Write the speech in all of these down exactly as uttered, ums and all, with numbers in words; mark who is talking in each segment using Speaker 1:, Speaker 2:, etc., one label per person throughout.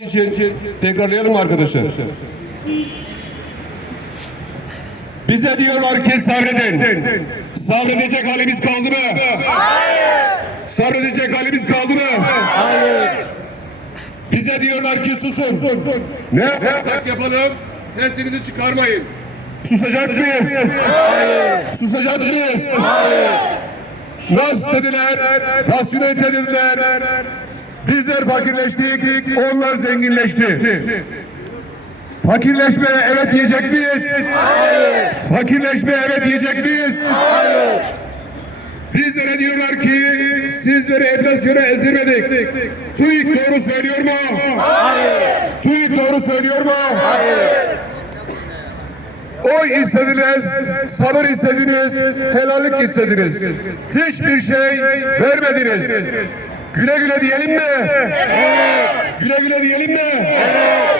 Speaker 1: için tekrarlayalım arkadaşlar. Bize diyorlar ki sabredin. Sabredecek halimiz kaldı mı? Hayır. Sabredecek halimiz kaldı mı? Hayır. Bize diyorlar ki susun. Ne? Ne yapalım? Sesinizi çıkarmayın. Susacak mıyız? Hayır. Susacak mıyız? Hayır. Nas dediler, rasyonelite dediler. Bizler fakirleştik, onlar zenginleşti. Fakirleşmeye evet diyecek miyiz? Hayır. Fakirleşmeye evet diyecek miyiz? Hayır. Bizlere diyorlar ki sizleri enflasyona ezdirmedik. TÜİK doğru söylüyor mu? Hayır. TÜİK doğru söylüyor mu? Hayır. Oy istediniz, sabır istediniz, helallik istediniz. Hiçbir şey vermediniz. Güle güle diyelim mi? Evet. Güle güle diyelim mi? Evet.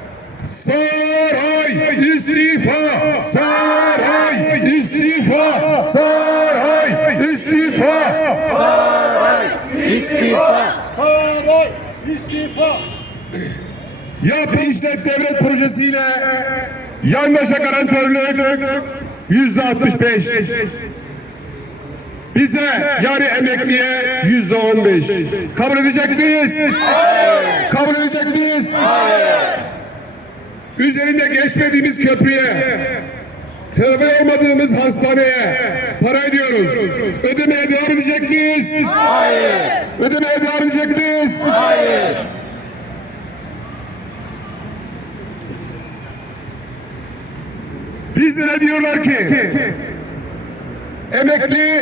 Speaker 1: Saray istifa! Saray istifa! Saray istifa!
Speaker 2: Saray istifa!
Speaker 3: Saray istifa!
Speaker 1: Yap işlet devlet projesiyle yandaşa garantörlük yüzde altmış beş. Bize yani emekliye yüzde on beş. Kabul edecek miyiz? Hayır. Kabul edecek miyiz? Hayır. Üzerinde geçmediğimiz köprüye, tedavi olmadığımız hastaneye para ediyoruz. Ödemeye devam edecek miyiz?
Speaker 2: Hayır.
Speaker 1: Ödemeye devam edecek miyiz?
Speaker 2: Hayır.
Speaker 1: Bizlere diyorlar ki emekli,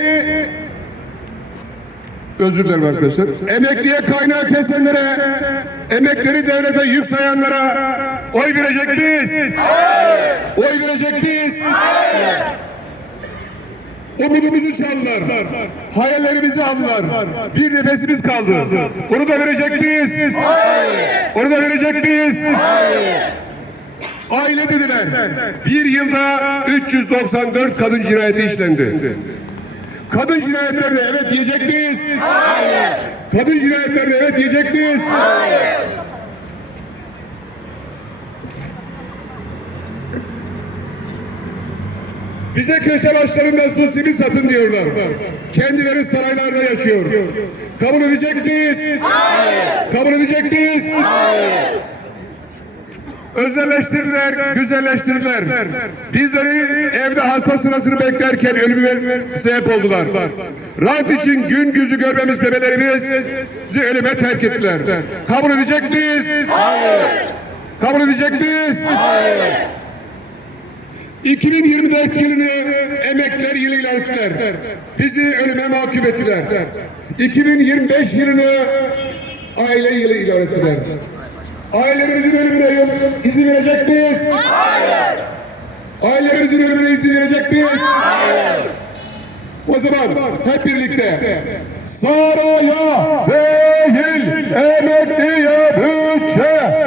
Speaker 1: özür dilerim arkadaşlar, emekliye kaynağı kesenlere, emekleri devlete yük sayanlara oy verecek miyiz? Hayır. Oy verecek miyiz? Hayır. Umudumuzu çaldılar, hayallerimizi aldılar, bir nefesimiz kaldı. Onu da verecek miyiz? Hayır. Onu da verecek miyiz? Hayır. Aile dediler. Bir yılda üç yüz doksan dört kadın cinayeti işlendi. Kadın cinayetlerine evet diyecek miyiz? Hayır. Kadın cinayetlerine evet diyecek miyiz? Hayır. Bize köşe başlarından su simit satın diyorlar. Kendileri saraylarda yaşıyor. Kabul edecek miyiz? Hayır. Kabul edecek miyiz? Hayır. Özelleştirdiler, güzelleştirdiler. Bizleri evde hasta sırasını beklerken ölümüne sebep oldular. Rant için gün yüzü görmemiz bebelerimizi ölüme terk ettiler. Kabul edecek miyiz? Hayır. Kabul edecek miyiz? Hayır. iki bin yirmi dört yılını emekler yılı ilan ettiler. Bizi ölüme mahkum ettiler. iki bin yirmi beş yılını aile yılı ilan ettiler. Ailelerimizin ölümüne izin verecek miyiz? Hayır. Ailelerimizin ölümüne izin verecek miyiz? Hayır. O zaman hep birlikte saraya değil emekliye bütçe,